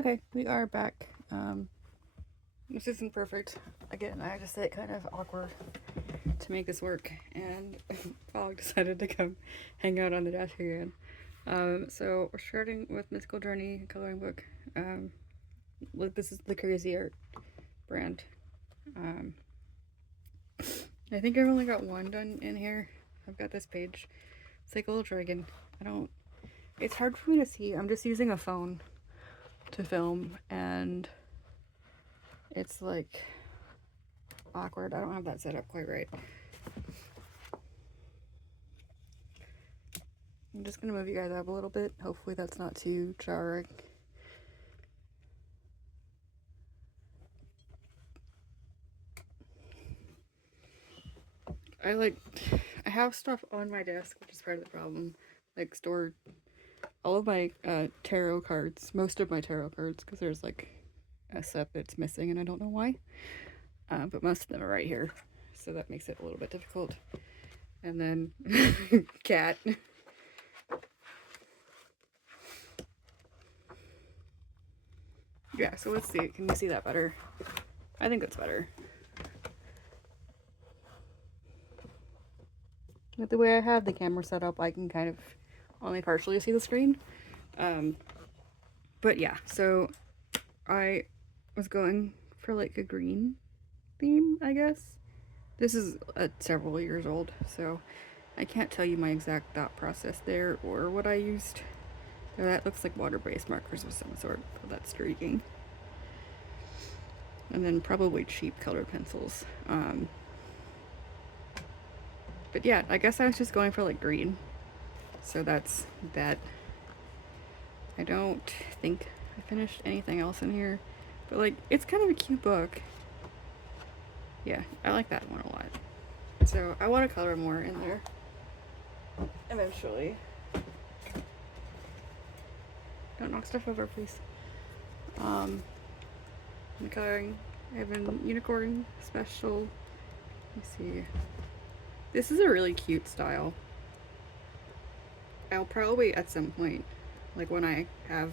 Okay, we are back. This isn't perfect. Again, I just say it kind of awkward to make this work, and Fog decided to come hang out on the desk again. So we're starting with Mythical Journey coloring book. This is the Crazy Art brand. I think I've only got one done in here. I've got this page. It's like a little dragon. It's hard for me to see. I'm just using a phone to film, and it's like awkward. I don't have that set up quite right. I'm just gonna move you guys up a little bit. Hopefully that's not too jarring. I have stuff on my desk, which is part of the problem. Like stored all of my tarot cards, most of my tarot cards, because there's like a set that's missing and I don't know why. But most of them are right here, so that makes it a little bit difficult. And then cat. Yeah, so let's see. Can you see that better? I think that's better. With the way I have the camera set up, I can kind of only partially see the screen. But yeah, so I was going for like a green theme, I guess. This is several years old, so I can't tell you my exact thought process there or what I used. That looks like water-based markers of some sort for that streaking. And then probably cheap colored pencils. But yeah, I guess I was just going for like green. So that's that. I don't think I finished anything else in here. But like, it's kind of a cute book. Yeah, I like that one a lot. So I want to color more in there eventually. Don't knock stuff over, please. I'm coloring. I have a unicorn special. Let me see. This is a really cute style. I'll probably at some point, like when I have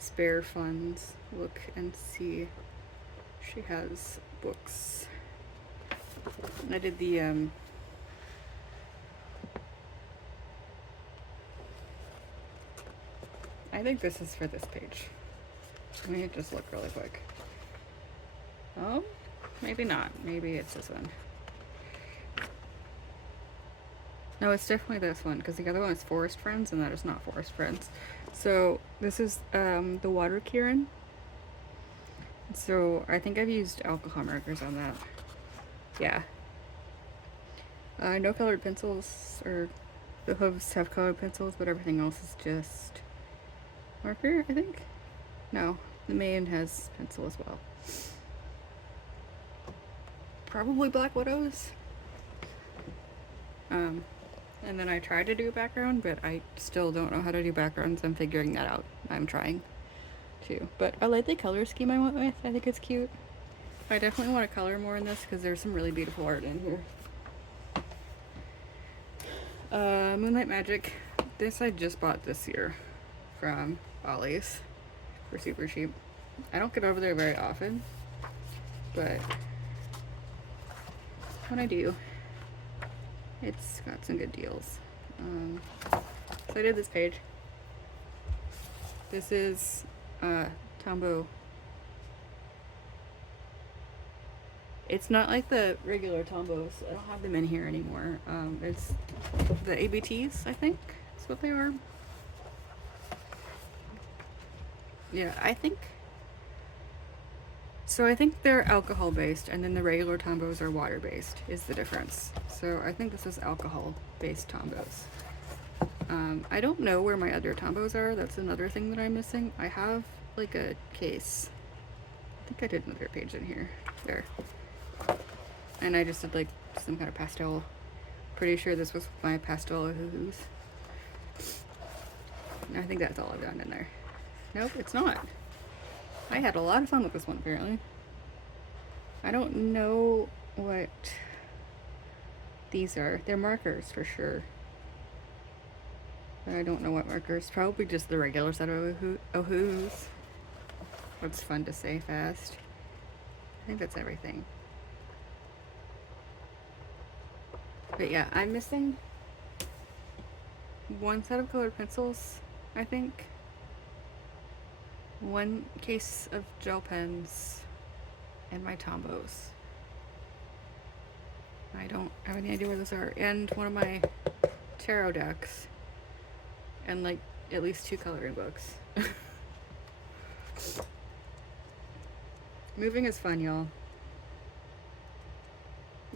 spare funds, look and see. She has books. And I did the I think this is for this page. Let me just look really quick. Oh, maybe not. Maybe it's this one. No, it's definitely this one, because the other one is Forest Friends, and that is not Forest Friends. So this is the Water Kieran. So I think I've used alcohol markers on that. Yeah. No colored pencils, or the hooves have colored pencils, but everything else is just marker, I think? No, the mane has pencil as well. Probably Black Widows. And then I tried to do a background, but I still don't know how to do backgrounds. I'm figuring that out. I'm trying to. But I like the color scheme I went with. I think it's cute. I definitely want to color more in this because there's some really beautiful art in here. Moonlight Magic. This I just bought this year from Ollie's for super cheap. I don't get over there very often, but when I do, it's got some good deals. So I did this page. This is Tombow. It's not like the regular Tombows. I don't have them in here anymore. It's the ABTs, I think is what they are. Yeah, I think. So I think they're alcohol based, and then the regular Tombows are water based, is the difference. So I think this is alcohol based Tombows. I don't know where my other Tombows are. That's another thing that I'm missing. I have like a case. I think I did another page in here. There. And I just did like some kind of pastel. Pretty sure this was my pastel hoo-hoos. I think that's all I've done in there. Nope, it's not. I had a lot of fun with this one, apparently. I don't know what these are. They're markers for sure. But I don't know what markers. Probably just the regular set of Ohoo's. what's fun to say fast. I think that's everything. But yeah, I'm missing one set of colored pencils, I think. One case of gel pens and my Tombos. I don't have any idea where those are. And one of my tarot decks. And like at least 2 coloring books. Moving is fun, y'all.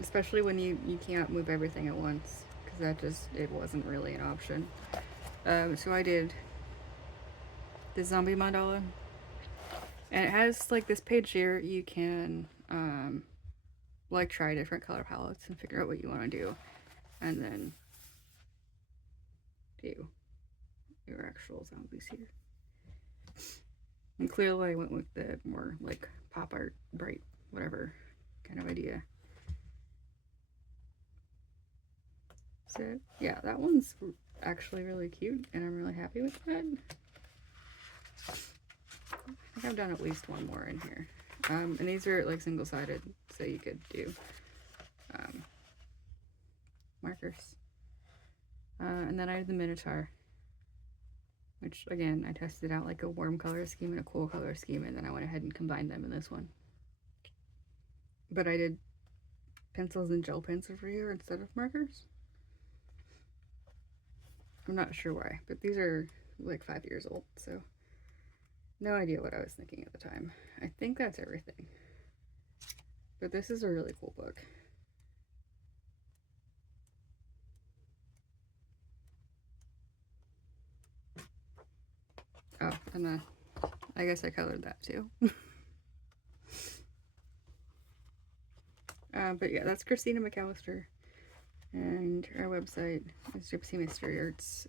Especially when you can't move everything at once. Because that just, it wasn't really an option. So I did the zombie mandala. And it has like this page here. You can like try different color palettes and figure out what you want to do. And then do your actual zombies here. And clearly I went with the more like pop art, bright, whatever kind of idea. So yeah, that one's actually really cute and I'm really happy with that. I think I've done at least one more in here. And these are like single-sided, so you could do markers. And then I have the Minotaur, which again, I tested out like a warm color scheme and a cool color scheme, and then I went ahead and combined them in this one. But I did pencils and gel pens over here instead of markers. I'm not sure why, but these are like 5 years old, so no idea what I was thinking at the time. I think that's everything. But this is a really cool book. Oh, and I guess I colored that too. But yeah, that's Christina McAllister. And our website is Gypsy Mystery Arts.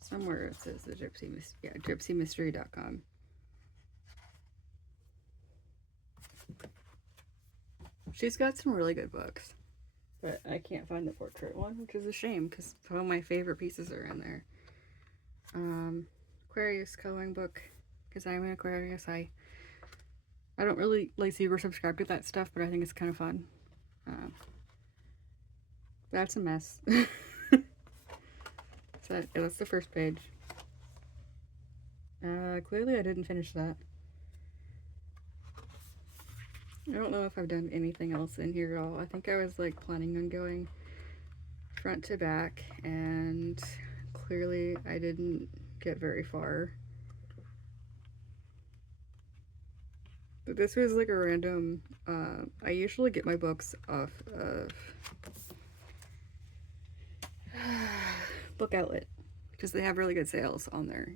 Somewhere it says the gypsymystery.com. She's got some really good books, but I can't find the portrait one, which is a shame because some of my favorite pieces are in there. Aquarius coloring book, because I'm an Aquarius. I don't really like super subscribe to that stuff, but I think it's kind of fun. That's a mess. So that's the first page. Clearly I didn't finish that. I don't know if I've done anything else in here at all. I think I was like planning on going front to back, and clearly I didn't get very far. But this was like a random, I usually get my books off of Book Outlet because they have really good sales on there.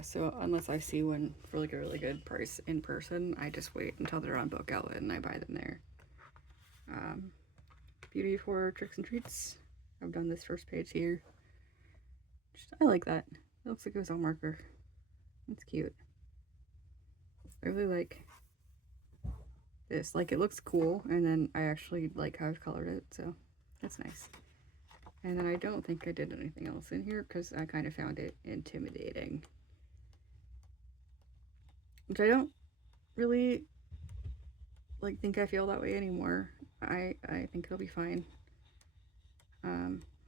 So unless I see one for like a really good price in person, I just wait until they're on Book Outlet and I buy them there. Beauty for Tricks and Treats. I've done this first page here. I like that. It looks like it was on marker. It's cute. I really like this. Like, it looks cool, and then I actually like how I've colored it, so that's nice. And then I don't think I did anything else in here because I kind of found it intimidating. Which I don't really like think I feel that way anymore. I think it'll be fine.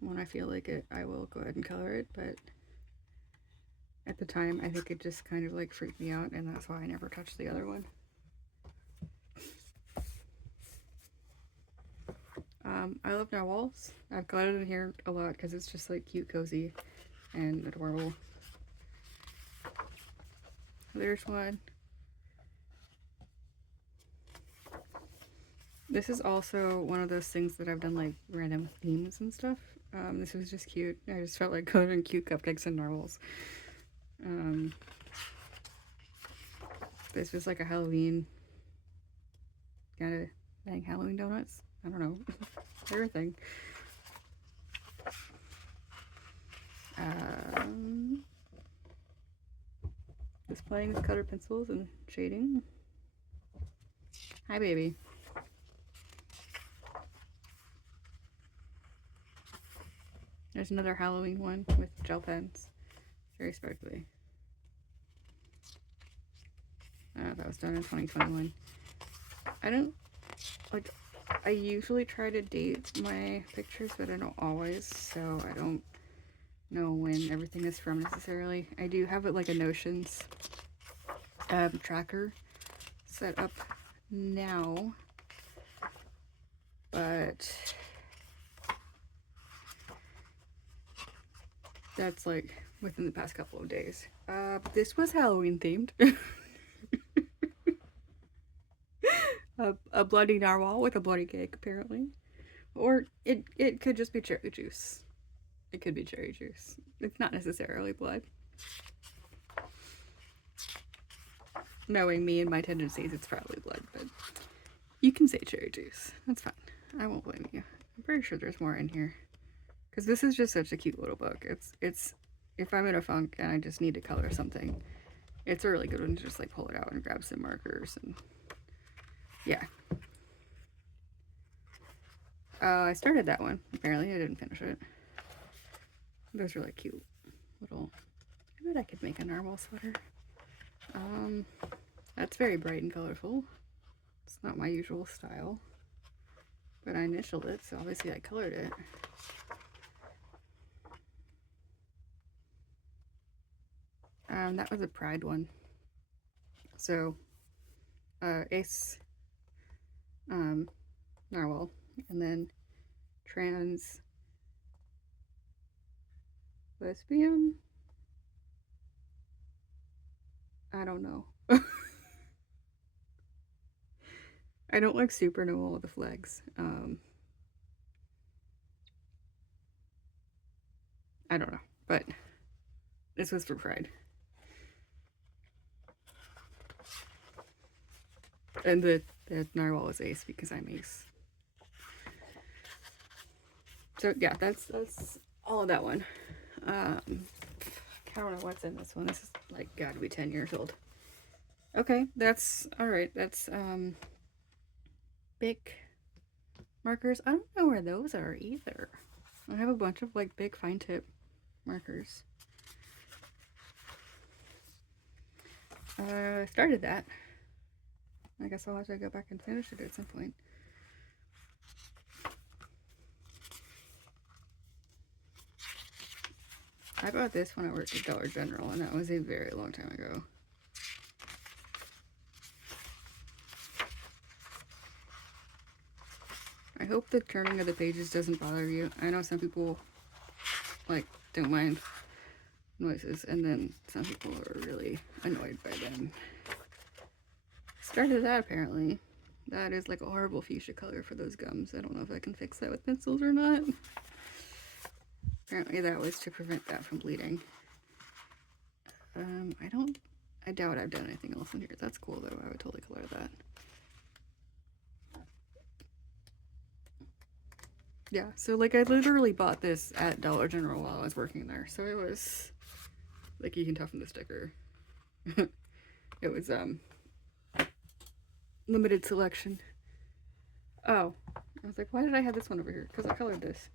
When I feel like it, I will go ahead and color it, but at the time I think it just kind of like freaked me out, and that's why I never touched the other one. I love narwhals. I've got it in here a lot because it's just like cute, cozy, and adorable. There's one. This is also one of those things that I've done like random themes and stuff. This was just cute. I just felt like coloring cute cupcakes and narwhals. This was like a Halloween kind of thing. Halloween donuts? I don't know. They're a thing. Just playing with colored pencils and shading. Hi, baby. There's another Halloween one with gel pens. Very sparkly. was done in 2021. I don't, like, I usually try to date my pictures, but I don't always, so I don't know when everything is from necessarily. I do have it like a Notions tracker set up now, but that's like within the past couple of days. This was Halloween themed. A bloody narwhal with a bloody cake, apparently. Or it could just be cherry juice. It could be cherry juice. It's not necessarily blood. Knowing me and my tendencies, it's probably blood, but you can say cherry juice. That's fine. I won't blame you. I'm pretty sure there's more in here. Because this is just such a cute little book. It's if I'm in a funk and I just need to color something, it's a really good one to just like pull it out and grab some markers and yeah. I started that one. Apparently I didn't finish it. It was really cute little. I bet I could make a narwhal sweater. That's very bright and colorful. It's not my usual style, but I initialed it, so obviously I colored it. That was a Pride one. So, Ace, narwhal, and then trans lesbian. I don't know. I don't like super know all of the flags. I don't know, but this was for Pride. And the narwhal is Ace because I'm Ace. So yeah, that's all of that one. I don't know what's in this one. This is like gotta be 10 years old. Okay, that's all right. That's big markers. I don't know where those are either. I have a bunch of like big fine tip markers. I started that. I guess I'll have to go back and finish it at some point. I bought this when I worked at Dollar General, and that was a very long time ago. I hope the turning of the pages doesn't bother you. I know some people like don't mind noises, and then some people are really annoyed by them. Started that apparently. That is like a horrible fuchsia color for those gums. I don't know if I can fix that with pencils or not. Apparently that was to prevent that from bleeding. I doubt I've done anything else in here. That's cool though. I would totally color that. Yeah, so like I literally bought this at Dollar General while I was working there. So it was like, you can tell from the sticker. It was limited selection. Oh, I was like, why did I have this one over here? Because I colored this.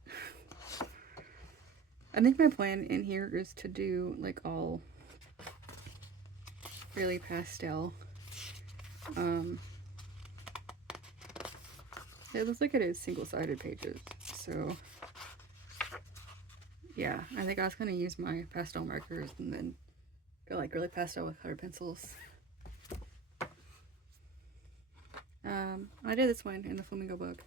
I think my plan in here is to do like all really pastel. It looks like it is single-sided pages, so yeah, I think I was gonna use my pastel markers and then go like really pastel with colored pencils. I did this one in the Flamingo book.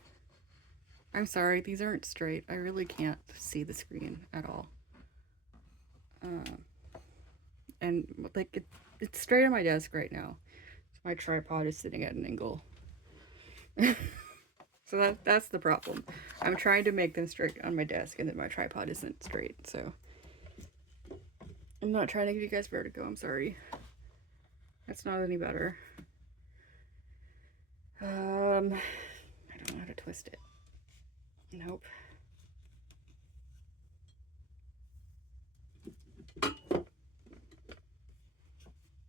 I'm sorry, these aren't straight. I really can't see the screen at all. And like it's straight on my desk right now. My tripod is sitting at an angle. So that's the problem. I'm trying to make them straight on my desk and then my tripod isn't straight, so I'm not trying to give you guys vertigo, I'm sorry. That's not any better. I don't know how to twist it. Nope.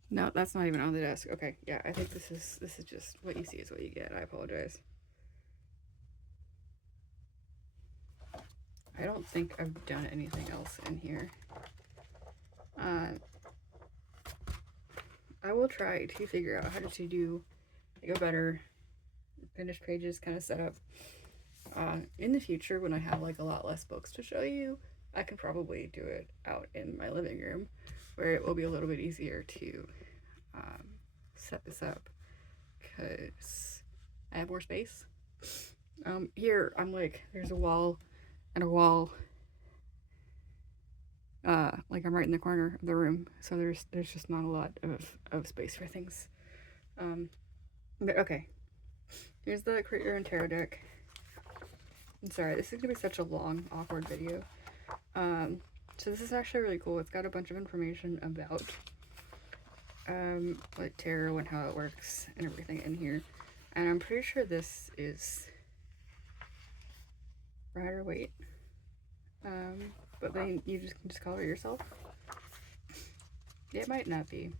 No, that's not even on the desk. Okay, yeah, I think this is just what you see is what you get. I apologize. I don't think I've done anything else in here. I will try to figure out how to do like a better finished pages kind of setup. In the future, when I have like a lot less books to show you, I can probably do it out in my living room, where it will be a little bit easier to set this up, because I have more space. Here I'm like, there's a wall and a wall. Like I'm right in the corner of the room, so there's just not a lot of space for things. But okay, here's the Create Your Own Tarot deck. I'm sorry, this is gonna be such a long, awkward video. So this is actually really cool. It's got a bunch of information about like tarot and how it works and everything in here. And I'm pretty sure this is Rider-Waite. But then you just can just color yourself. It might not be.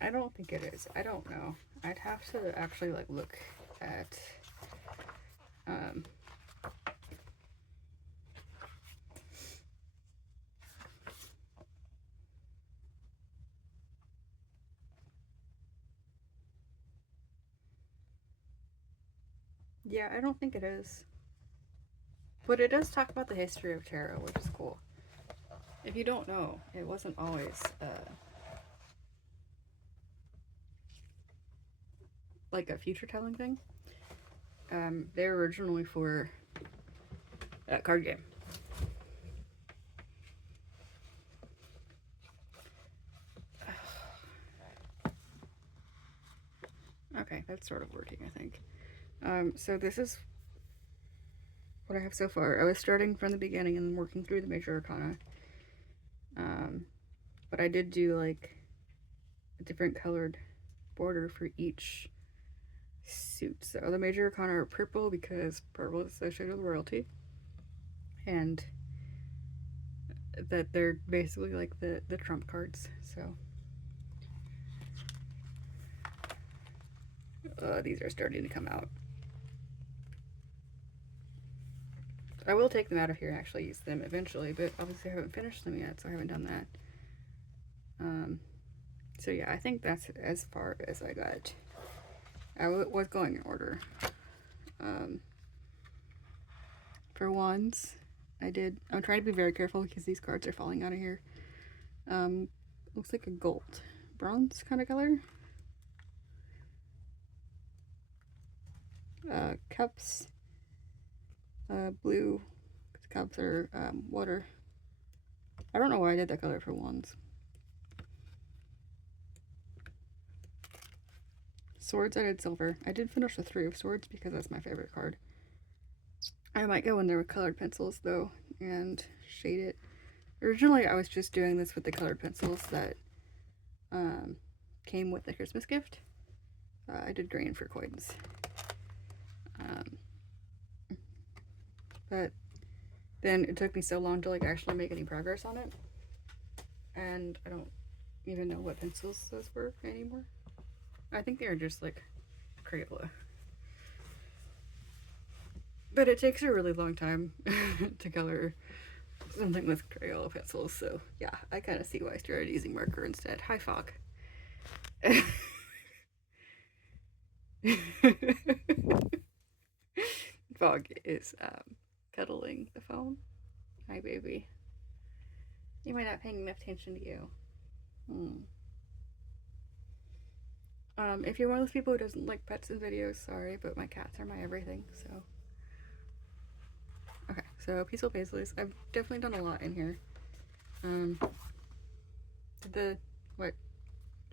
I don't think it is. I don't know. I'd have to actually like look at yeah, I don't think it is. But it does talk about the history of tarot, which is cool. If you don't know, it wasn't always like a future telling thing. They were originally for a card game. Okay, that's sort of working, I think. So this is what I have so far. I was starting from the beginning and working through the major arcana. But I did do like a different colored border for each suit. So the major arcana are purple because purple is associated with royalty, and that they're basically like the trump cards. So these are starting to come out. I will take them out of here and actually use them eventually, but obviously I haven't finished them yet, so I haven't done that. So yeah, I think that's as far as I got. I was going in order. For wands, I'm trying to be very careful because these cards are falling out of here. Looks like a gold, bronze kind of color. Cups, blue. Cups are water. I don't know why I did that color for wands. Swords, I did silver. I did finish the 3 of Swords because that's my favorite card. I might go in there with colored pencils though and shade it. Originally I was just doing this with the colored pencils that came with the Christmas gift. I did green for coins. But then it took me so long to like actually make any progress on it. And I don't even know what pencils those were anymore. I think they're just like Crayola. But it takes a really long time to color something with Crayola pencils, so yeah, I kind of see why I started using marker instead. Hi, Fog. Fog is cuddling the phone. Hi, baby. You might not paying enough attention to you. If you're one of those people who doesn't like pets in videos, sorry, but my cats are my everything, so. Okay, so Peaceful Paisleys. I've definitely done a lot in here.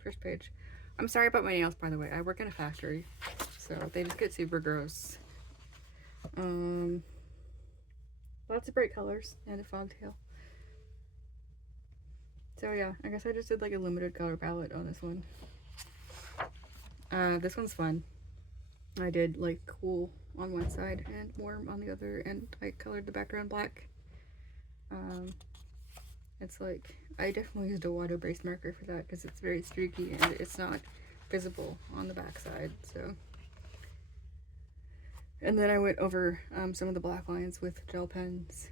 First page. I'm sorry about my nails, by the way. I work in a factory, so they just get super gross. Lots of bright colors and a fogtail. So yeah, I guess I just did like a limited color palette on this one. This one's fun. I did like cool on one side and warm on the other, and I colored the background black. It's like, I definitely used a water-based marker for that because it's very streaky and it's not visible on the back side, so. And then I went over some of the black lines with gel pens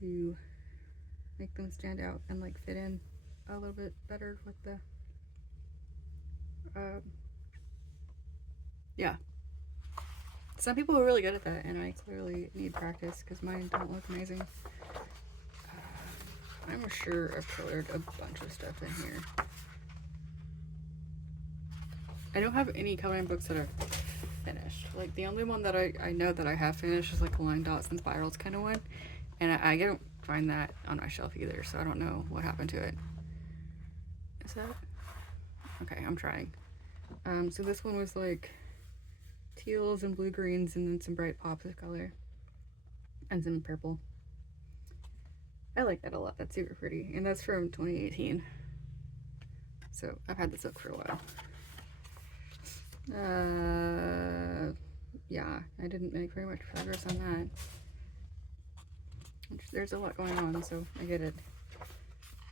to make them stand out and like fit in. a little bit better with the, yeah. Some people are really good at that, and I clearly need practice because mine don't look amazing. I'm sure I've colored a bunch of stuff in here. I don't have any coloring books that I've finished. Like, the only one that I know that I have finished is like a line dots and spirals kind of one, and I don't find that on my shelf either, so I don't know what happened to it. Is that? Okay, I'm trying. So this one was like teals and blue greens and then some bright pops of color and some purple. I like that a lot. That's super pretty, and that's from 2018. So I've had this book for a while. Yeah, I didn't make very much progress on that. There's a lot going on, so I get it.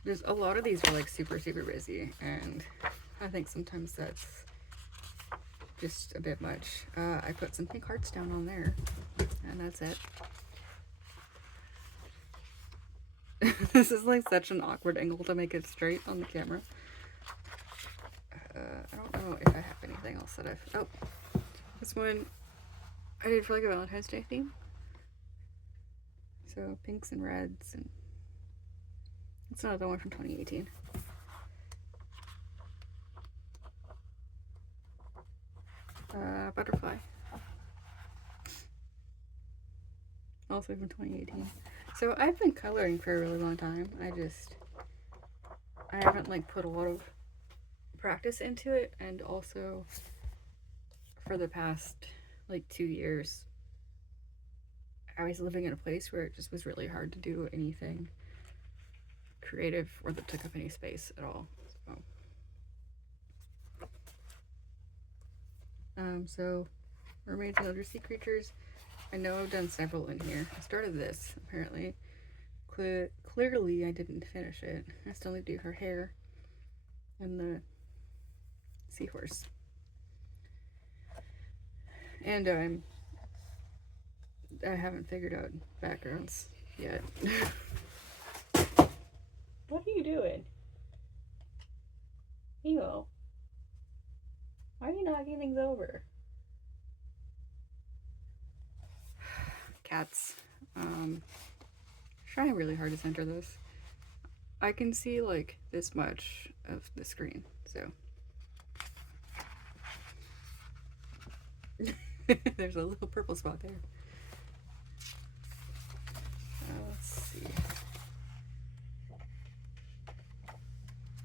There's a lot of these are like super busy, and I think sometimes that's just a bit much. I put some pink hearts down on there, and that's it. This is like such an awkward angle to make it straight on the camera. I don't know if I have anything else that I've... Oh, this one I did for like a Valentine's Day theme. So pinks and reds, and it's another one from 2018. Butterfly. Also from 2018. So I've been coloring for a really long time. I haven't like put a lot of practice into it, and also for the past like 2 years I was living in a place where it just was really hard to do anything creative or that took up any space at all. So mermaids and other sea creatures. I know I've done several in here. I started this apparently. Clearly I didn't finish it. I still need to do her hair and the seahorse. And I haven't figured out backgrounds yet. What are you doing? Emo, why are you knocking things over? Cats. Trying really hard to center this. I can see like this much of the screen, so there's a little purple spot there. Let's see.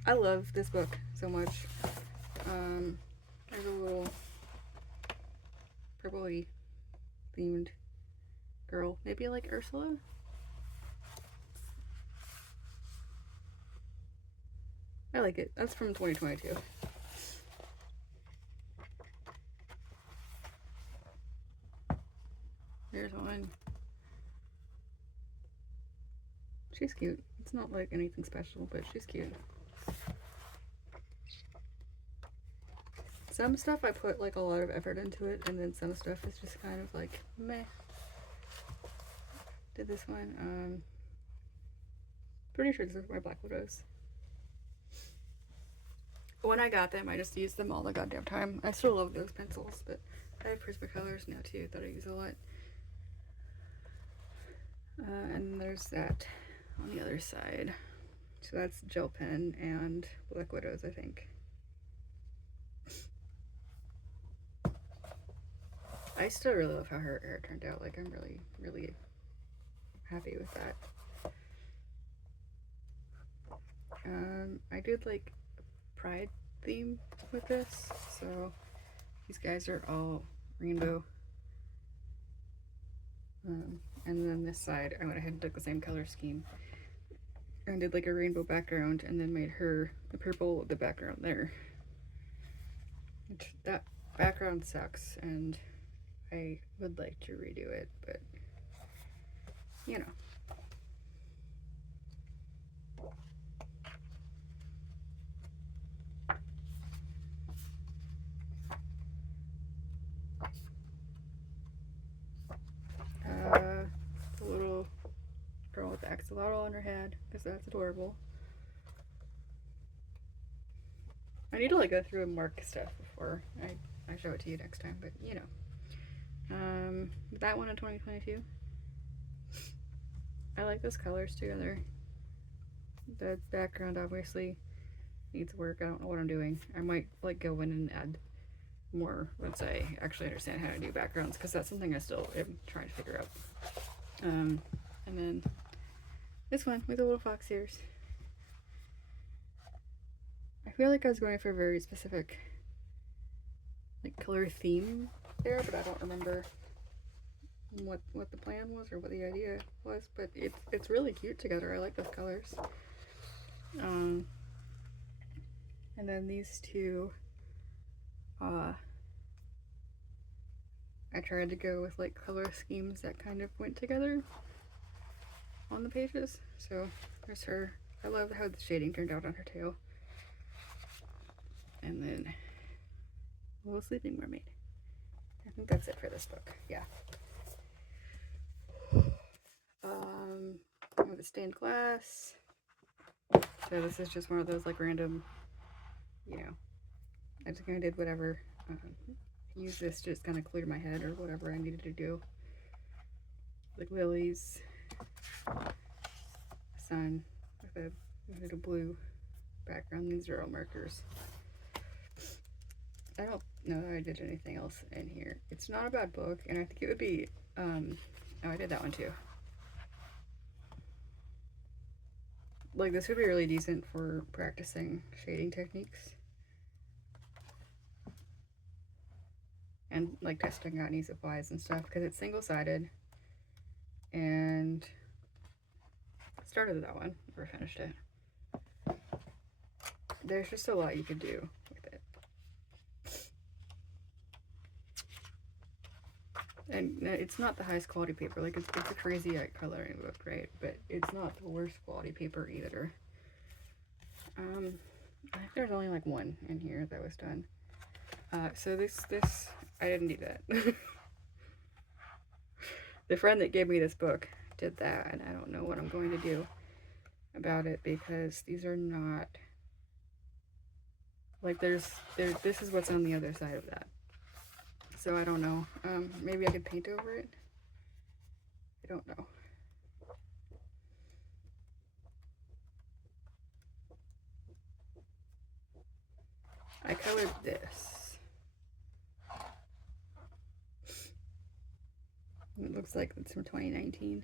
I love this book so much. There's a little purpley themed girl, maybe like Ursula. I like it. That's from 2022. There's one. She's cute. It's not like anything special, but she's cute. Some stuff I put like a lot of effort into it, and then some stuff is just kind of like meh. Did this one. Pretty sure this is my Black Widows. When I got them, I just used them all the goddamn time. I still love those pencils, but I have Prismacolors now too that I use a lot. And there's that on the other side. So that's Gel Pen and Black Widows, I think. I still really love how her hair turned out. Like, I'm really happy with that. I did like Pride theme with this, so these guys are all rainbow. And then this side, I went ahead and took the same color scheme and did like a rainbow background, and then made her the purple of the background there. That background sucks, and I would like to redo it, but you know. The little girl with the axolotl on her head, because that's adorable. I need to like go through and mark stuff before I show it to you next time, but you know. That one in 2022. I like those colors together. The background obviously needs work. I don't know what I'm doing. I might like go in and add more once I actually understand how to do backgrounds, because that's something I still am trying to figure out. And then this one with the little fox ears. I feel like I was going for a very specific like color theme there, but I don't remember what the plan was or what the idea was. But it's really cute together. I like those colors. And then these two, I tried to go with like color schemes that kind of went together on the pages. So there's her. I love how the shading turned out on her tail. And then a little sleeping mermaid. I think that's it for this book. Yeah. With the stained glass. So this is just one of those like random, you know, I just kind of did whatever. Use this to just kind of clear my head or whatever I needed to do. Like lilies, sun with a little blue background. These are all markers. I don't know that I did anything else in here. It's not a bad book, and I think it would be, oh, I did that one too. Like, this would be really decent for practicing shading techniques. And, like, testing out any supplies and stuff, because it's single-sided. And I started that one, never finished it. There's just a lot you could do with it. And it's not the highest quality paper. Like, it's a crazy coloring book, right? But it's not the worst quality paper either. I think there's only like one in here that was done. So this I didn't do that. The friend that gave me this book did that, and I don't know what I'm going to do about it, because these are not like this is what's on the other side of that. So I don't know. Maybe I could paint over it. I don't know. I colored this. It looks like it's from 2019.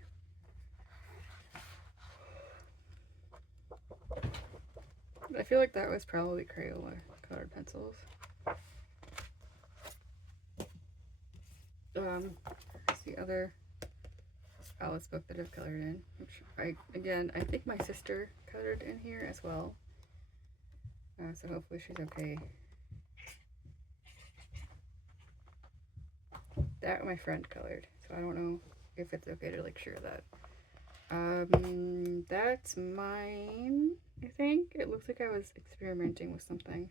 I feel like that was probably Crayola colored pencils. Here's the other Alice book that I've colored in, which I think my sister colored in here as well. So hopefully she's okay. That my friend colored, so I don't know if it's okay to like share that. That's mine, I think. It looks like I was experimenting with something.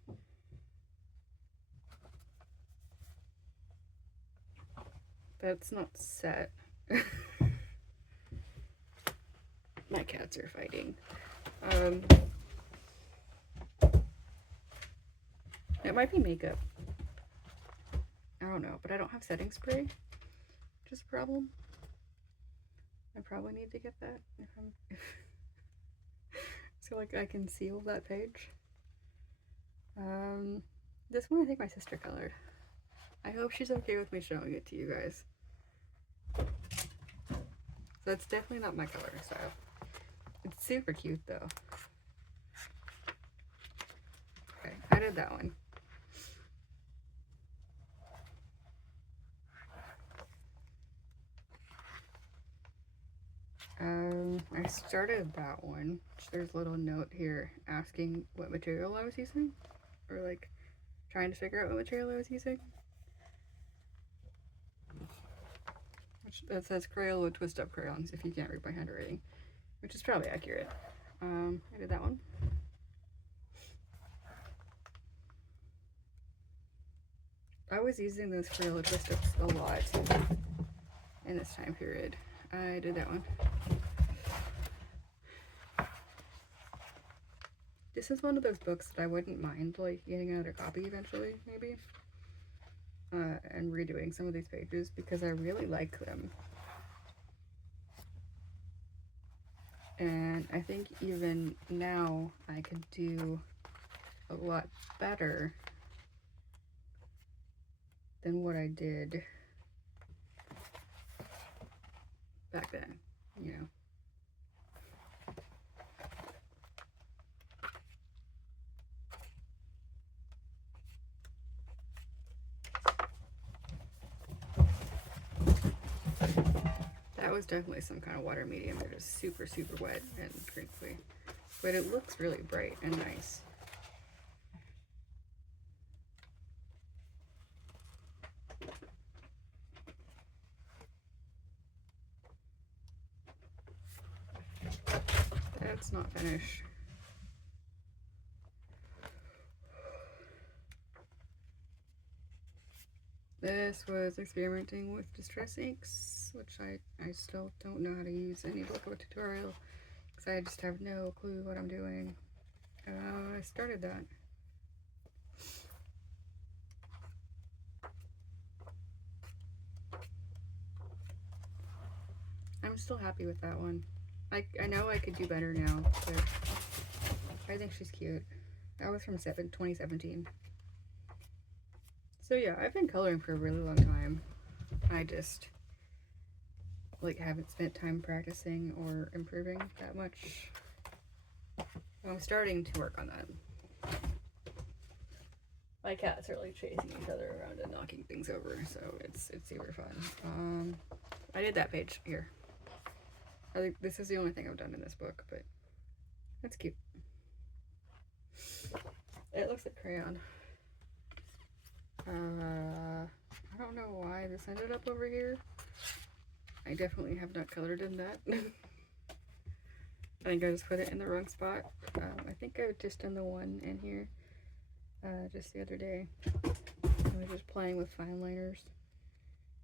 That's not set. My cats are fighting. It might be makeup. I don't know, but I don't have setting spray, which is a problem. I probably need to get that if I'm so like I can seal that page. This one I think my sister colored. I hope she's okay with me showing it to you guys. So it's definitely not my coloring style. It's super cute though. Okay, I did that one. I started that one. There's a little note here asking what material I was using, or like trying to figure out what material I was using. Which that says Crayola twist up crayons if you can't read my handwriting, which is probably accurate. I did that one. I was using those Crayola twist ups a lot in this time period. I did that one. This is one of those books that I wouldn't mind like getting another copy eventually, maybe. And redoing some of these pages because I really like them. And I think even now I could do a lot better than what I did back then, you know. That was definitely some kind of water medium. They're just super, super wet and crinkly. But it looks really bright and nice. That's not finished. This was experimenting with distress inks, which I still don't know how to use any book or tutorial because I just have no clue what I'm doing. I started that. I'm still happy with that one. I know I could do better now, but I think she's cute. That was from 2017. So yeah, I've been coloring for a really long time. I just like haven't spent time practicing or improving that much. I'm starting to work on that. My cats are like chasing each other around and knocking things over, so it's super fun. I did that page here. I think this is the only thing I've done in this book, but that's cute. It looks like crayon. I don't know why this ended up over here. I definitely have not colored in that. I think I just put it in the wrong spot. I think I just done the one in here just the other day. I was just playing with fine liners,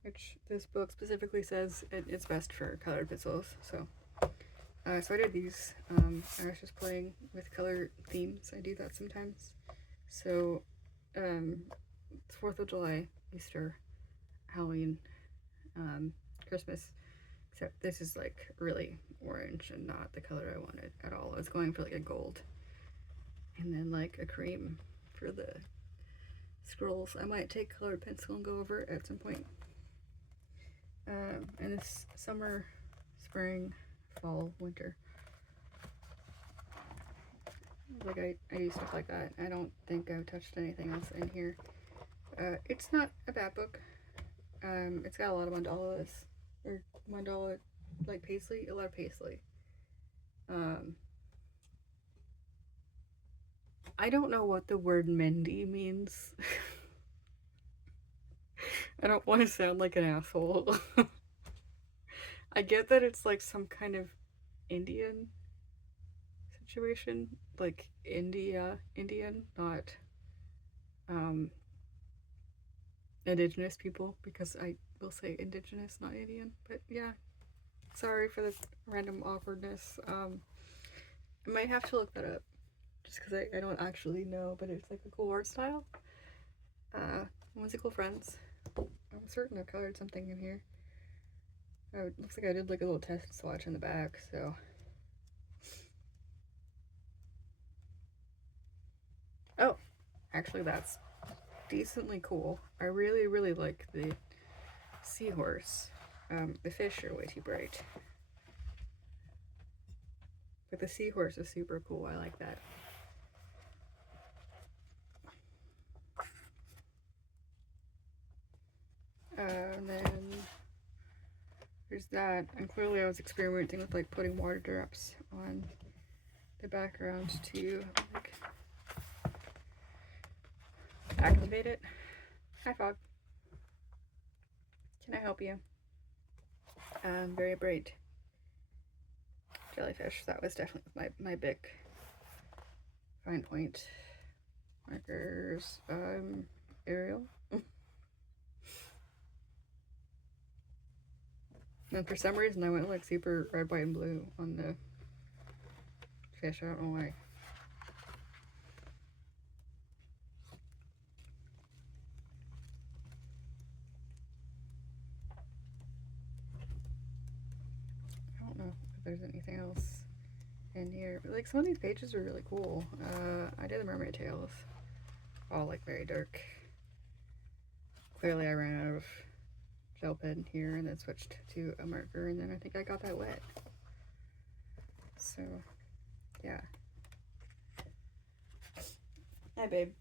which this book specifically says it's best for colored pencils. So I did these. I was just playing with color themes. I do that sometimes. So it's 4th of July, Easter, Halloween, Christmas, except this is like really orange and not the color I wanted at all. I was going for like a gold and then like a cream for the scrolls. I might take colored pencil and go over it at some point. And this summer, spring, fall, winter. Like I use stuff like that. I don't think I've touched anything else in here. It's not a bad book. It's got a lot of mandalas, or mandala, like paisley, a lot of paisley. I don't know what the word Mendy means. I don't want to sound like an asshole. I get that it's like some kind of Indian situation, like Indian, not indigenous people, because I will say indigenous, not Indian. But yeah, sorry for the random awkwardness. I might have to look that up just because I don't actually know, but it's like a cool art style. Whimsical Friends. I'm certain I've colored something in here. Oh, it looks like I did like a little test swatch in the back, so. Oh, actually that's decently cool. I really, really like the seahorse. The fish are way too bright. But the seahorse is super cool. I like that. And then there's that. And clearly I was experimenting with like putting water drops on the background to like activate it. Hi, Fog. Can I help you? Very bright jellyfish. That was definitely my big fine point. Markers. Ariel. And for some reason I went like super red, white, and blue on the fish. I don't know why. if there's anything else in here. But, like, some of these pages are really cool. I did the Mermaid Tales. All, like, very dark. Clearly I ran out of gel pen here and then switched to a marker, and then I think I got that wet. So, yeah. Hi, babe.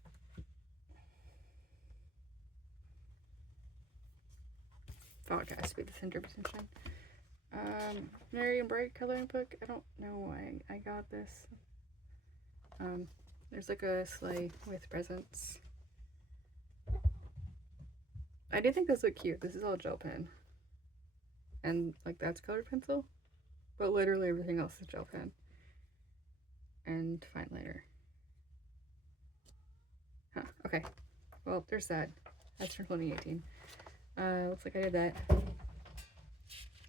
Fog has to be the center of attention. Merry and Bright coloring book. I don't know why I got this. There's like a sleigh with presents. I do think this look cute. This is all gel pen. And like that's colored pencil. But literally everything else is gel pen. And fine liner. Huh, okay. Well, there's that. That's from 2018. Looks like I did that.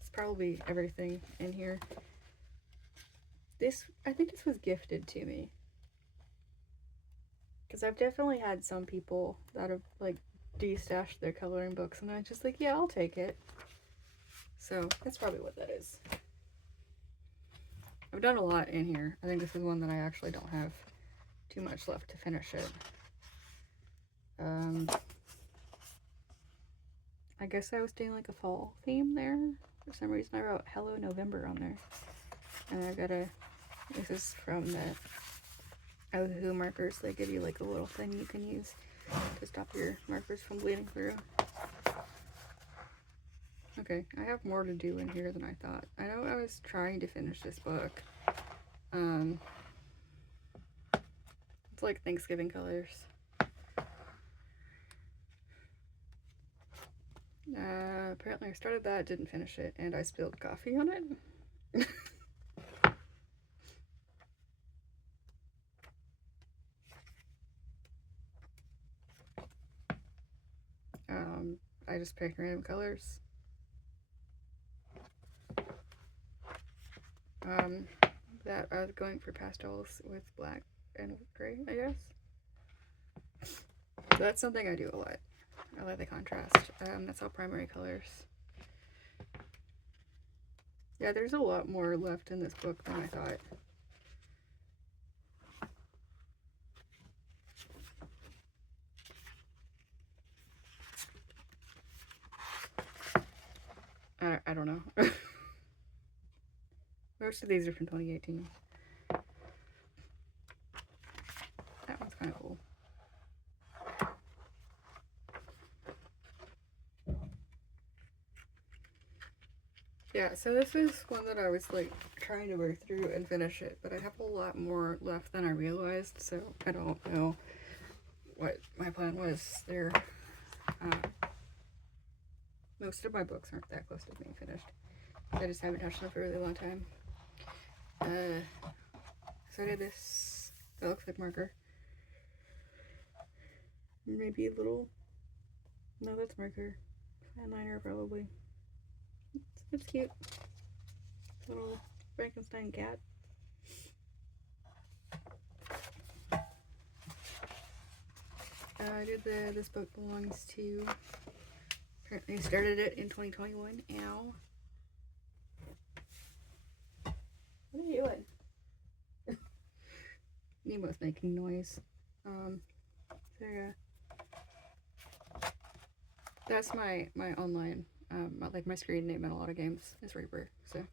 It's probably everything in here. I think this was gifted to me. Because I've definitely had some people that have like destashed their coloring books and I'm just like, yeah, I'll take it. So that's probably what that is. I've done a lot in here. I think this is one that I actually don't have too much left to finish it. I guess I was doing like a fall theme there. For some reason I wrote Hello November on there. And this is from the Oahu markers. They give you like a little thing you can use to stop your markers from bleeding through. Okay, I have more to do in here than I thought. I know I was trying to finish this book. It's like Thanksgiving colors. Apparently I started that, didn't finish it, and I spilled coffee on it. I just picked random colors. That I was going for pastels with black and gray, I guess. So that's something I do a lot. I like the contrast. That's all primary colors. Yeah, there's a lot more left in this book than I thought. I don't know. Most of these are from 2018. That one's kind of cool. Yeah, so this is one that I was like trying to work through and finish it, but I have a lot more left than I realized, so I don't know what my plan was there. Most of my books aren't that close to being finished. I just haven't touched them for a really long time. So I did this. That looks like marker. Maybe a little. No, that's marker. Fine liner, probably. It's cute. Little Frankenstein cat. I did this book belongs to. Apparently, I started it in 2021. Ow. What are you doing? Nemo's making noise. So yeah. That's my online, like my screen name in a lot of games is Reaper, so.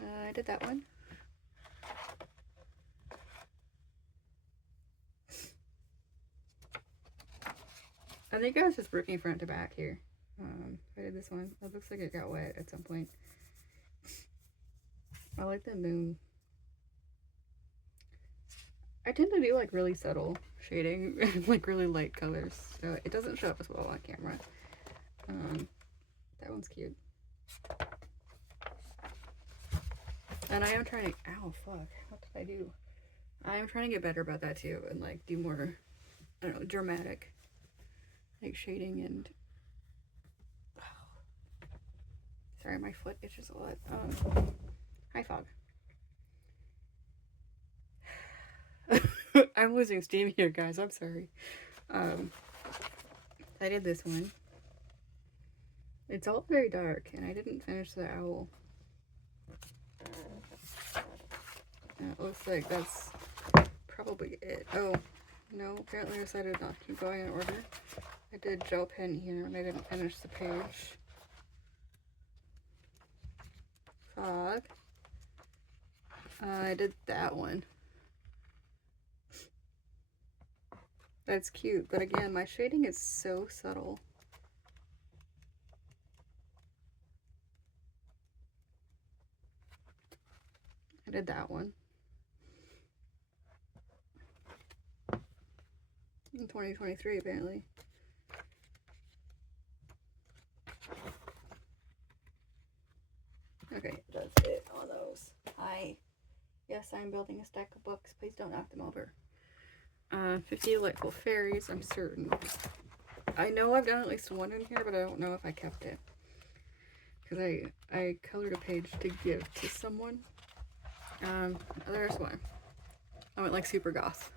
I did that one. I think I was just working front to back here. I did this one. It looks like it got wet at some point. I like the moon. I tend to do like really subtle shading, like really light colors, so it doesn't show up as well on camera. That one's cute. And I am trying to, ow, fuck, what did I do? I am trying to get better about that too, and like do more, I don't know, dramatic, like shading and, sorry, my foot itches a lot. Hi, Fog. I'm losing steam here, guys, I'm sorry. I did this one. It's all very dark, and I didn't finish the owl. And it looks like that's probably it. Oh, no, apparently I decided not to keep going in order. I did gel pen here, and I didn't finish the page. Fog. I did that one. That's cute, but again, my shading is so subtle. I did that one. In 2023, apparently. Okay, that's it on those. Yes, I'm building a stack of books. Please don't knock them over. 50 Delightful Fairies, I'm certain. I know I've done at least one in here, but I don't know if I kept it. Because I colored a page to give to someone. There's one. I went like super goth.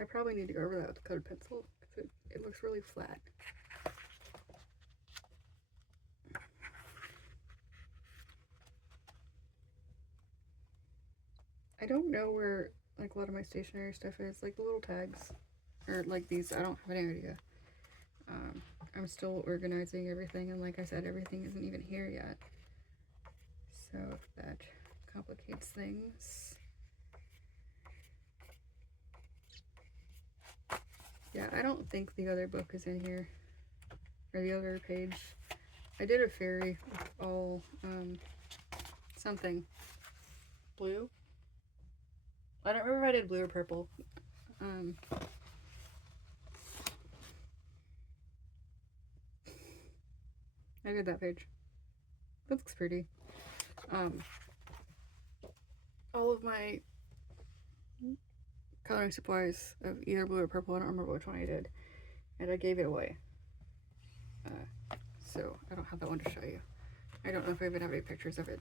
I probably need to go over that with a colored pencil because it looks really flat. I don't know where like a lot of my stationery stuff is, like the little tags or like these. I don't have any idea. I'm still organizing everything, and like I said, everything isn't even here yet, so that complicates things. Yeah, I don't think the other book is in here, or the other page. I did a fairy with all something blue. I don't remember if I did blue or purple. I did that page. That looks pretty. All of my coloring supplies of either blue or purple, I don't remember which one I did, and I gave it away. So I don't have that one to show you. I don't know if I even have any pictures of it.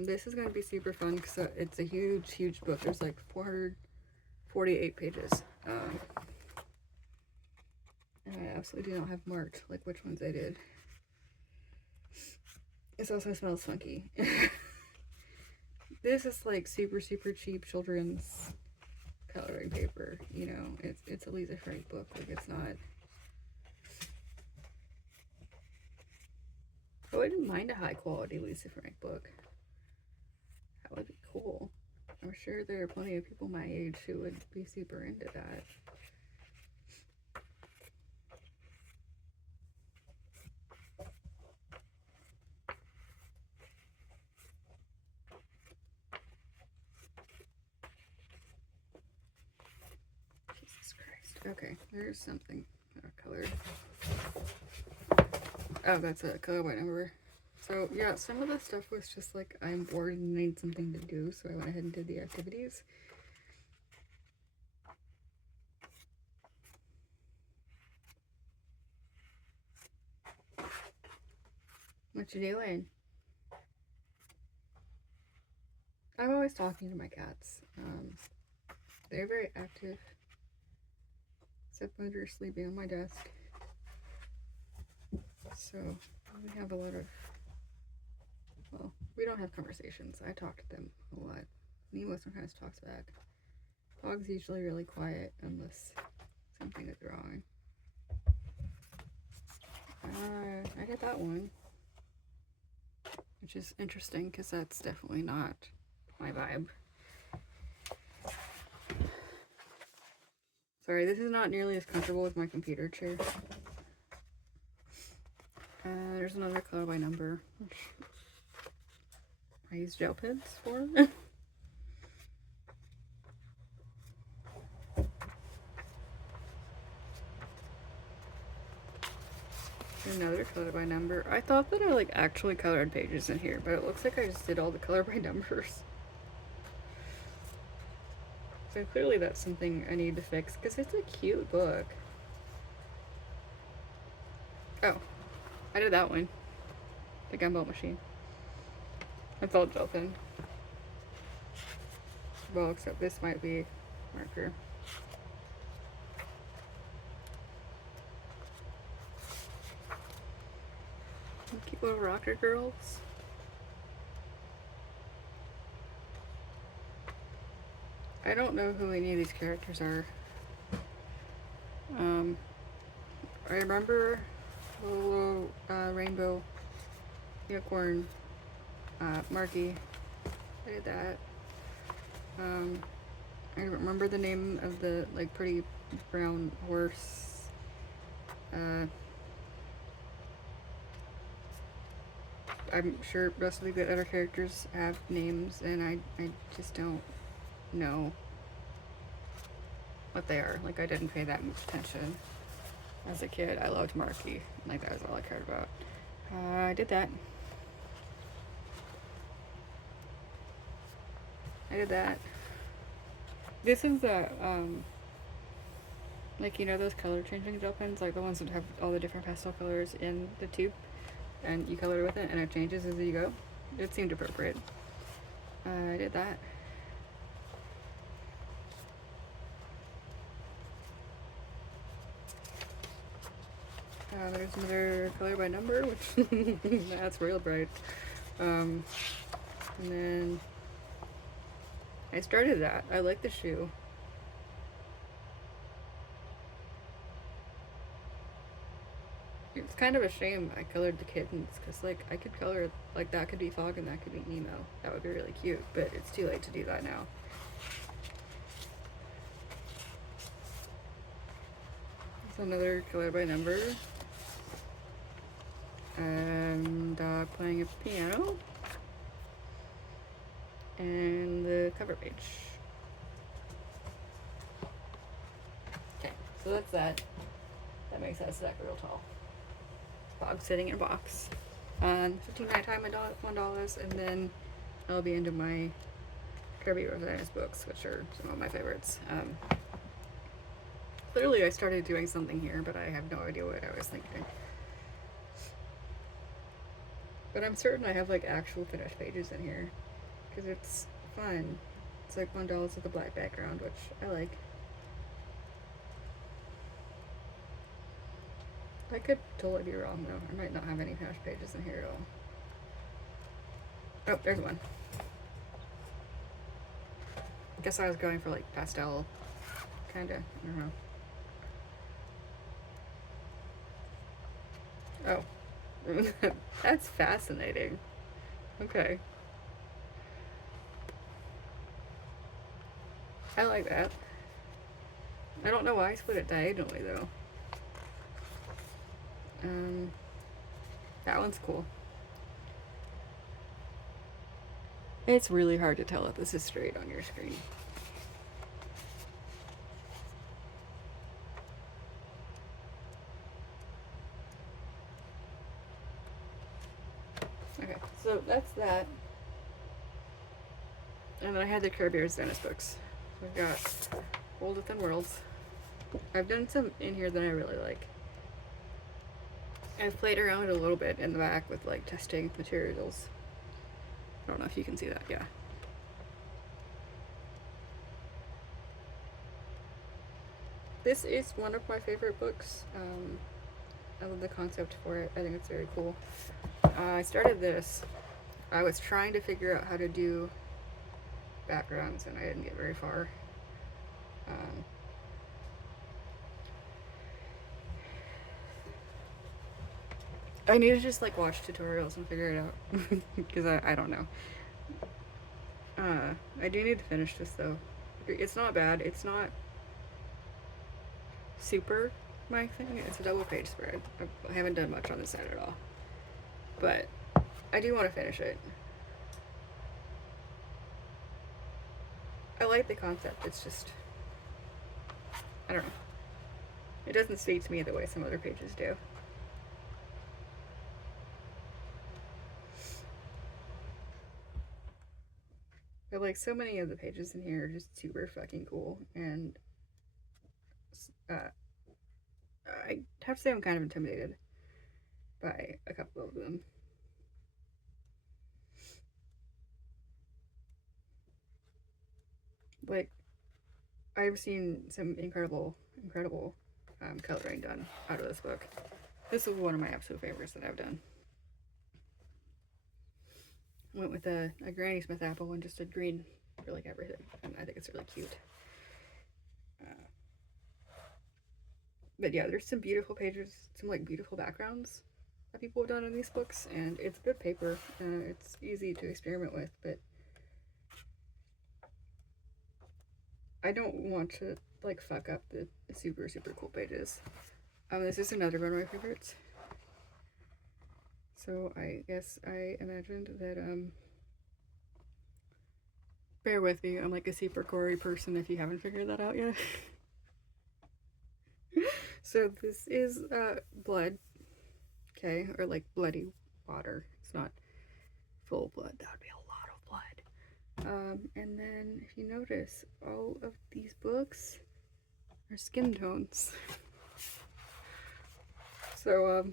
This is going to be super fun because it's a huge book. There's like 448 pages. And I absolutely do not have marked like which ones I did. It also smells funky. This is like super cheap children's coloring paper. You know, it's a Lisa Frank book. Like it's not. I wouldn't mind a high quality Lisa Frank book. That would be cool. I'm sure there are plenty of people my age who would be super into that. Jesus Christ. Okay, there's something colored. Oh, that's a color by number. So yeah, some of the stuff was just like I'm bored and need something to do, so I went ahead and did the activities. What you doing? I'm always talking to my cats. They're very active, except when they're sleeping on my desk. So we have a lot of, well, we don't have conversations. I talk to them a lot. Nemo sometimes talks back. Dog's usually really quiet unless something is wrong. I did that one, which is interesting because that's definitely not my vibe. Sorry, this is not nearly as comfortable as my computer chair. There's another color by number, which I use gel pens for. Another color by number. I thought that I like actually colored pages in here, but it looks like I just did all the color by numbers. So clearly that's something I need to fix because it's a cute book. Oh, I did that one. The gumball machine. That's all gel pen. Well, except this might be marker. Little Rocket Girls. I don't know who any of these characters are. I remember little rainbow unicorn Marky. I did that. I remember the name of the like pretty brown horse. I'm sure most of the other characters have names, and I just don't know what they are. Like, I didn't pay that much attention as a kid. I loved Marky. Like, that was all I cared about. I did that. I did that. This is the, like, you know those color changing gel pens? Like the ones that have all the different pastel colors in the tube? And you color with it and it changes as you go? It seemed appropriate. I did that. There's another color by number, which that's real bright. And then I started that. I like the shoe. It's kind of a shame I colored the kittens, because like I could color like that could be Fog and that could be Nemo. That would be really cute, but it's too late to do that now. There's another color by number. And playing a piano. And the cover page. Okay, so that's that. That makes that stack real tall. Fog sitting in a box. 59 time $1, and then I'll be into my Kirby Rosanes books, which are some of my favorites. Clearly I started doing something here, but I have no idea what I was thinking. But I'm certain I have like actual finished pages in here, because it's fun. It's like $1 with a black background, which I like. I could totally be wrong though. I might not have any finished pages in here at all. Oh, there's one. I guess I was going for like pastel, kinda. I don't know. Oh, that's fascinating. Okay. I like that. I don't know why I split it diagonally though. That one's cool. It's really hard to tell if this is straight on your screen. Okay, so that's that. And then I had the Kirby Rosanes books. We've got World Within Worlds. I've done some in here that I really like. I've played around a little bit in the back with like testing materials. I don't know if you can see that, yeah. This is one of my favorite books. I love the concept for it. I think it's very cool. I started this. I was trying to figure out how to do backgrounds and I didn't get very far. I need to just like watch tutorials and figure it out because I don't know. I do need to finish this though. It's not bad. It's not super my thing. It's a double page spread. I haven't done much on this side at all, but I do want to finish it. I like the concept. It's just, I don't know. It doesn't speak to me the way some other pages do. But like so many of the pages in here are just super fucking cool, and I have to say I'm kind of intimidated by a couple of them. Like, I've seen some incredible coloring done out of this book. This is one of my absolute favorites that I've done. went with a Granny Smith apple and just did green for like everything. And I think it's really cute. But yeah, there's some beautiful pages, some like beautiful backgrounds that people have done in these books, and it's good paper. It's easy to experiment with, but I don't want to like fuck up the super cool pages. This is another one of my favorites. So I guess I imagined that bear with me, I'm like a super gory person if you haven't figured that out yet. So this is blood, okay, or like bloody water. It's not full blood, that would be a lot of blood. And then if you notice, all of these books are skin tones. So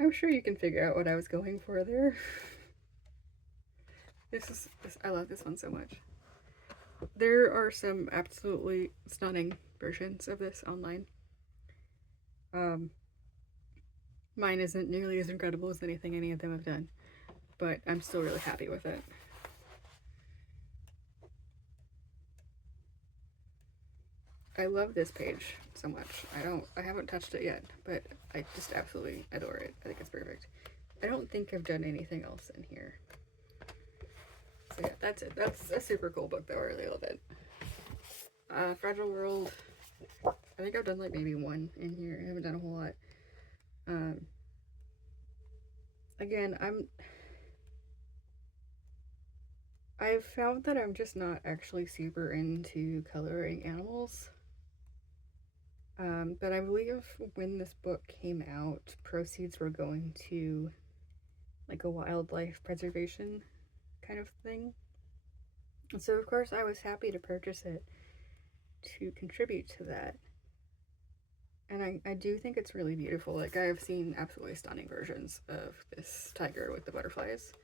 I'm sure you can figure out what I was going for there. I love this one so much. There are some absolutely stunning versions of this online. Mine isn't nearly as incredible as anything any of them have done, but I'm still really happy with it. I love this page so much. I haven't touched it yet, but I just absolutely adore it. I think it's perfect. I don't think I've done anything else in here. So yeah, that's it. That's a super cool book though. I really love it. Fragile World. I think I've done like maybe one in here. I haven't done a whole lot. Again, I've found that I'm just not actually super into coloring animals. But I believe when this book came out, proceeds were going to like a wildlife preservation kind of thing. And so of course I was happy to purchase it to contribute to that. And I do think it's really beautiful. Like, I have seen absolutely stunning versions of this tiger with the butterflies.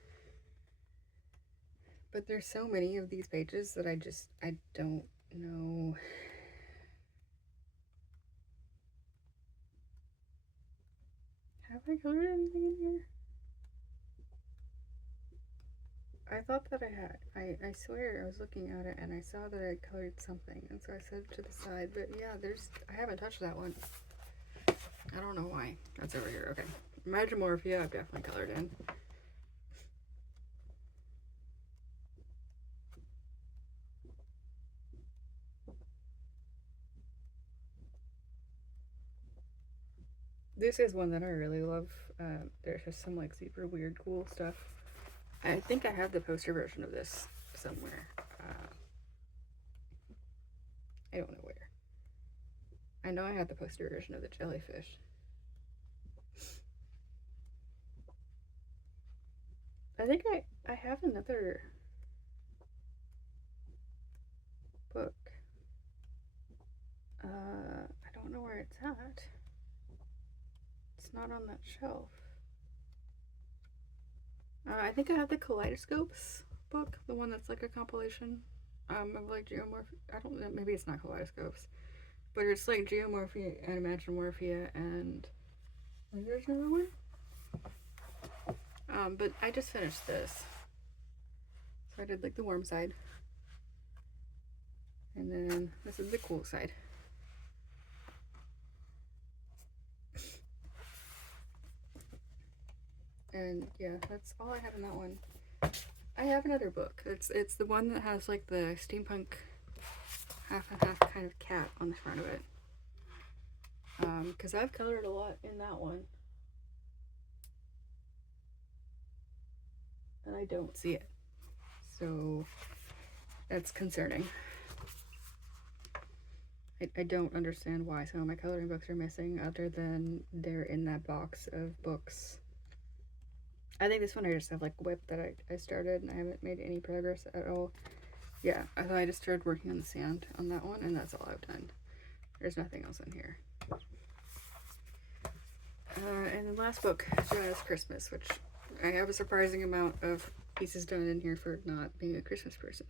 But there's so many of these pages that I don't know. Have I colored anything in here? I thought that I had. I swear I was looking at it and I saw that I colored something, and so I set it to the side. But yeah, I haven't touched that one. I don't know why. That's over here. Okay. Magimorphia, I've definitely colored in. This is one that I really love. There's just some like super weird, cool stuff. I think I have the poster version of this somewhere. I don't know where. I know I had the poster version of the jellyfish. I think I have another book. I don't know where it's at. It's not on that shelf. I think I have the Kaleidoscopes book, the one that's like a compilation of like geomorph. I don't know, maybe it's not Kaleidoscopes, but it's like Geomorphia and Imagimorphia, and there's another one. But I just finished this, so I did like the warm side, and then this is the cool side. And yeah, that's all I have in that one. I have another book. It's the one that has like the steampunk half and half kind of cat on the front of it. Because I've colored a lot in that one. And I don't see it. So that's concerning. I don't understand why some of my coloring books are missing, other than they're in that box of books. I think this one I just have like whip that I started and I haven't made any progress at all. Yeah, I just started working on the sand on that one, and that's all I've done. There's nothing else in here. And the last book, Joanna's Christmas, which I have a surprising amount of pieces done in here for not being a Christmas person.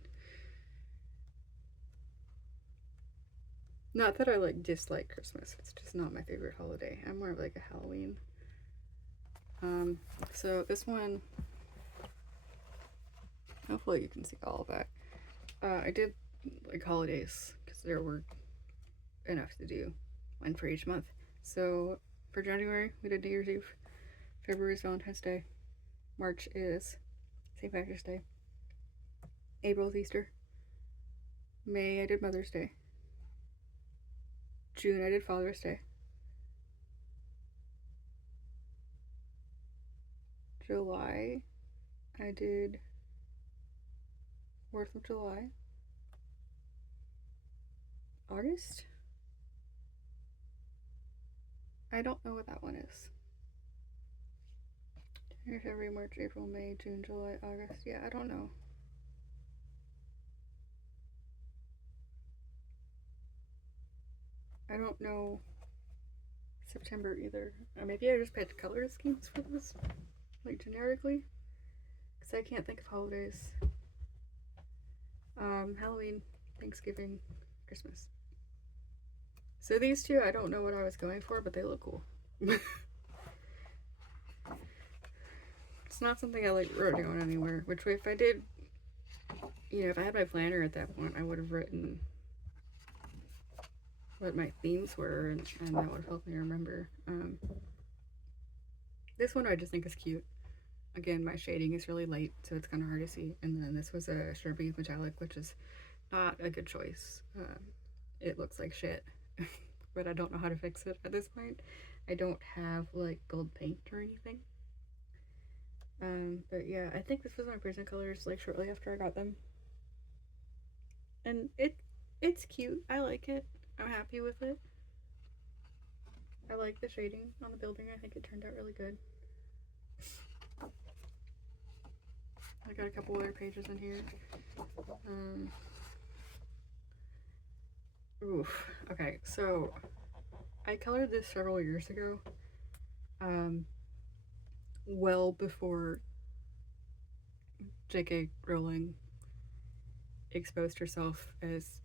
Not that I like dislike Christmas, it's just not my favorite holiday. I'm more of like a Halloween. So this one Hopefully you can see all of that. I did like holidays because there were enough to do, one for each month. So for January, we did New Year's Eve. February is Valentine's Day. March is St. Patrick's Day. April is Easter. May, I did Mother's Day. June, I did Father's Day. July, I did 4th of July. August? I don't know what that one is. January, February, March, April, May, June, July, August. Yeah, I don't know. I don't know September either. Maybe I just picked color schemes for this, like generically, because I can't think of holidays. Halloween, Thanksgiving, Christmas. So these two, I don't know what I was going for, but they look cool. It's not something I like wrote down anywhere, which if I did, if I had my planner at that point, I would have written what my themes were, and that would have helped me remember. This one I just think is cute. Again, my shading is really light, so it's kind of hard to see. And then this was a Sharpie metallic, which is not a good choice. It looks like shit, but I don't know how to fix it at this point. I don't have like gold paint or anything. But yeah, I think this was my Prison Colors like shortly after I got them, and it's cute. I like it. I'm happy with it. I like the shading on the building. I think it turned out really good. I got a couple other pages in here. Oof. Okay, so I colored this several years ago. Well before J.K. Rowling exposed herself as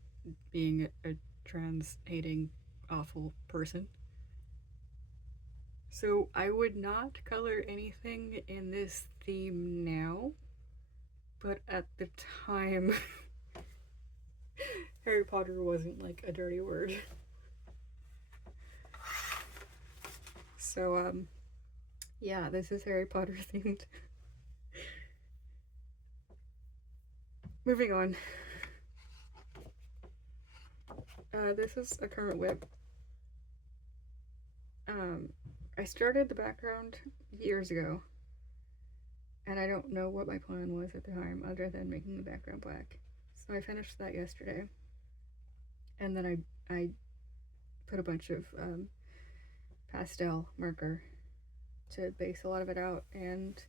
being a trans-hating, awful person. So I would not color anything in this theme now, but at the time, Harry Potter wasn't like a dirty word. So, yeah, this is Harry Potter themed. Moving on. This is a current whip. I started the background years ago, and I don't know what my plan was at the time other than making the background black. So I finished that yesterday, and then I put a bunch of pastel marker to base a lot of it out, and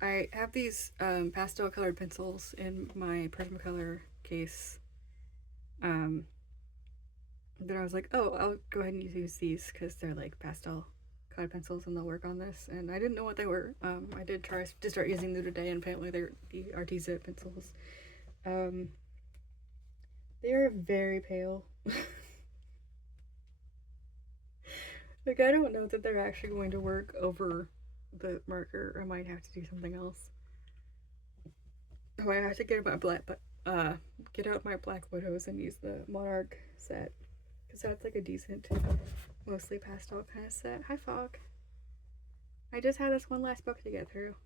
I have these pastel colored pencils in my Prismacolor case. Then I was like, oh, I'll go ahead and use these because they're like pastel colored pencils and they'll work on this. And I didn't know what they were. I did try to start using them today, and apparently they're the Arteza pencils. They are very pale. Like, I don't know that they're actually going to work over the marker. I might have to do something else. Oh, I have to get my get out my Black Widows and use the Monarch set, because that's like a decent, mostly pastel kind of set. Hi, Fog. I just had this one last book to get through.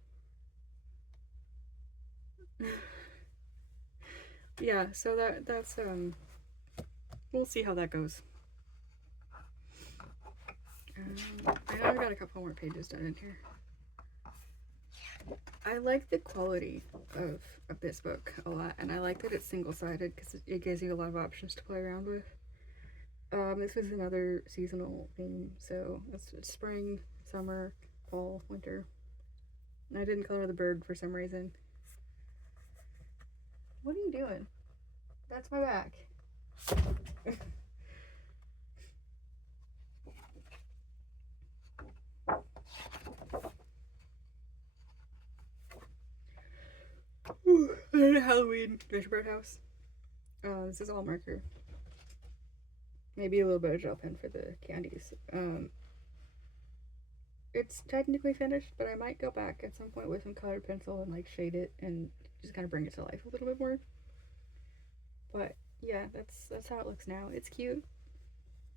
Yeah, so that's we'll see how that goes. I know I got a couple more pages done in here. I like the quality of this book a lot, and I like that it's single-sided because it gives you a lot of options to play around with. This is another seasonal theme, so it's spring, summer, fall, winter. And I didn't color the bird for some reason. What are you doing? That's my back. Halloween gingerbread house. This is all marker. Maybe a little bit of gel pen for the candies. it's technically finished, but I might go back at some point with some colored pencil and like shade it and just kind of bring it to life a little bit more. But yeah, that's how it looks now. It's cute.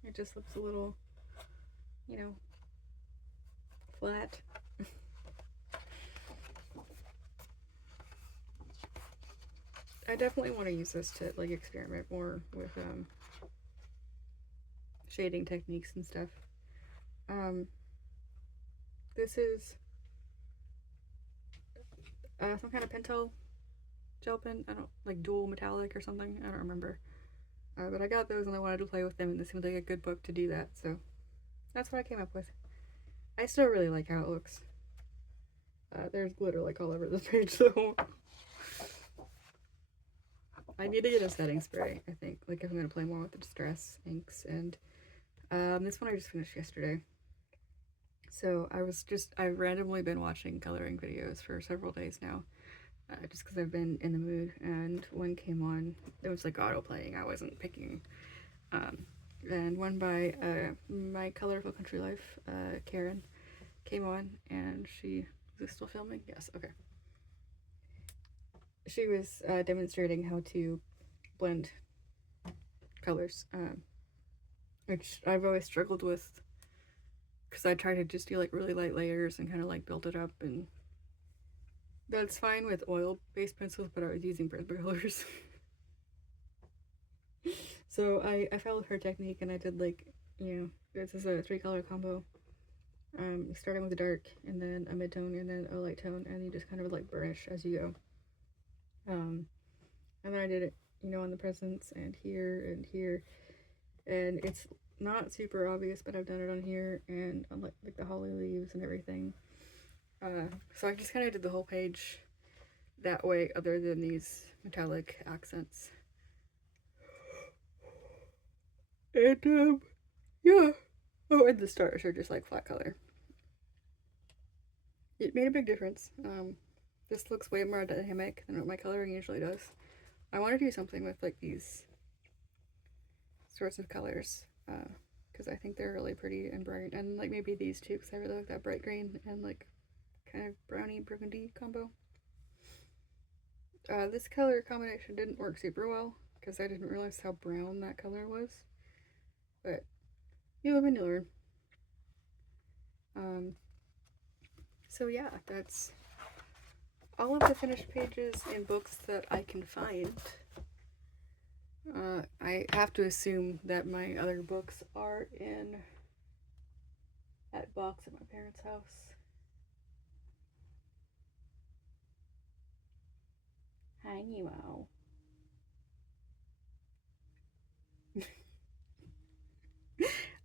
It just looks a little, you know, flat. I definitely want to use this to like experiment more with shading techniques and stuff. Um, this is some kind of Pentel gel pen. I don't like dual metallic or something. I don't remember. But I got those and I wanted to play with them, and this seemed like a good book to do that. So that's what I came up with. I still really like how it looks. There's glitter like all over this page, so I need to get a setting spray. I think like if I'm gonna play more with the distress inks, and this one I just finished yesterday. So I've randomly been watching coloring videos for several days now, just because I've been in the mood. And one came on, it was like auto playing. I wasn't picking. Um, and one by My Colorful Country Life, Karen, came on, and she is this still filming? Yes. Okay. She was demonstrating how to blend colors, which I've always struggled with because I try to just do like really light layers and kind of like build it up, and that's fine with oil based pencils, but I was using Prismacolors. So I followed her technique and I did like, this is a 3-color combo. Starting with a dark and then a mid-tone and then a light tone, and you just kind of like burnish as you go. And then I did it, on the presents and here, and it's not super obvious, but I've done it on here and on like the holly leaves and everything. So I just kind of did the whole page that way, other than these metallic accents. And yeah. Oh, and the stars are just like flat color. It made a big difference. This looks way more dynamic than what my coloring usually does. I want to do something with like these sorts of colors because I think they're really pretty and bright, and like maybe these two because I really like that bright green and like kind of browny burgundy combo. This color combination didn't work super well because I didn't realize how brown that color was, but you live and you learn. Um, so yeah, that's all of the finished pages in books that I can find. I have to assume that my other books are in that box at my parents' house. Hi, Nemo.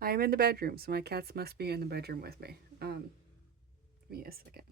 I am in the bedroom, so my cats must be in the bedroom with me. Give me a second.